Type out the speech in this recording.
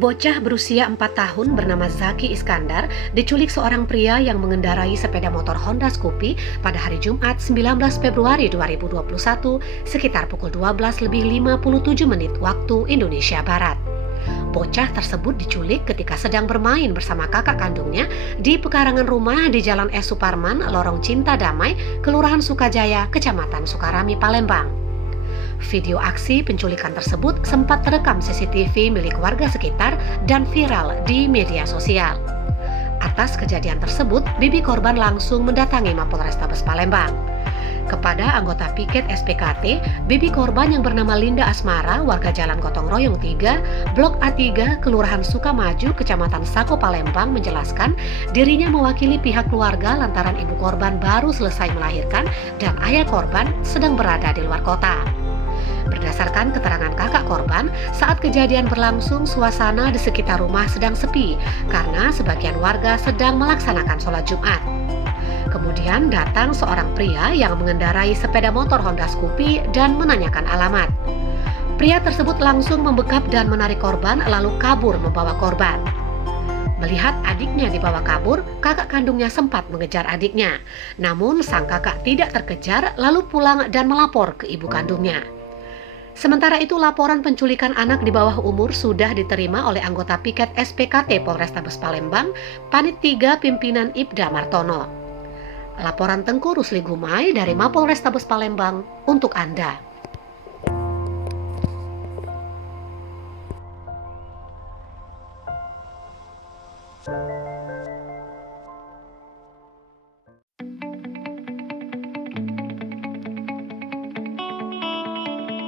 Bocah berusia 4 tahun bernama Zaki Iskandar diculik seorang pria yang mengendarai sepeda motor Honda Scoopy pada hari Jumat 19 Februari 2021 sekitar pukul 12:57 waktu Indonesia Barat. Bocah tersebut diculik ketika sedang bermain bersama kakak kandungnya di pekarangan rumah di Jalan S. Suparman, Lorong Cinta Damai, Kelurahan Sukajaya, Kecamatan Sukarami, Palembang. Video aksi penculikan tersebut sempat terekam CCTV milik warga sekitar dan viral di media sosial. Atas kejadian tersebut, bibi korban langsung mendatangi Mapolrestabes Palembang. Kepada anggota piket SPKT, bibi korban yang bernama Linda Asmara, warga Jalan Gotong Royong 3, Blok A3, Kelurahan Sukamaju, Kecamatan Sako, Palembang menjelaskan dirinya mewakili pihak keluarga lantaran ibu korban baru selesai melahirkan dan ayah korban sedang berada di luar kota. Berdasarkan keterangan kakak korban, saat kejadian berlangsung suasana di sekitar rumah sedang sepi karena sebagian warga sedang melaksanakan sholat Jumat. Kemudian datang seorang pria yang mengendarai sepeda motor Honda Scoopy dan menanyakan alamat. Pria tersebut langsung membekap dan menarik korban lalu kabur membawa korban. Melihat adiknya dibawa kabur, kakak kandungnya sempat mengejar adiknya. Namun sang kakak tidak terkejar lalu pulang dan melapor ke ibu kandungnya. Sementara itu, laporan penculikan anak di bawah umur sudah diterima oleh anggota piket SPKT Polrestabes Palembang, Panit 3 Pimpinan Ibda Martono. Laporan Tengku Rusli Gumai dari Mapolrestabes Palembang untuk Anda.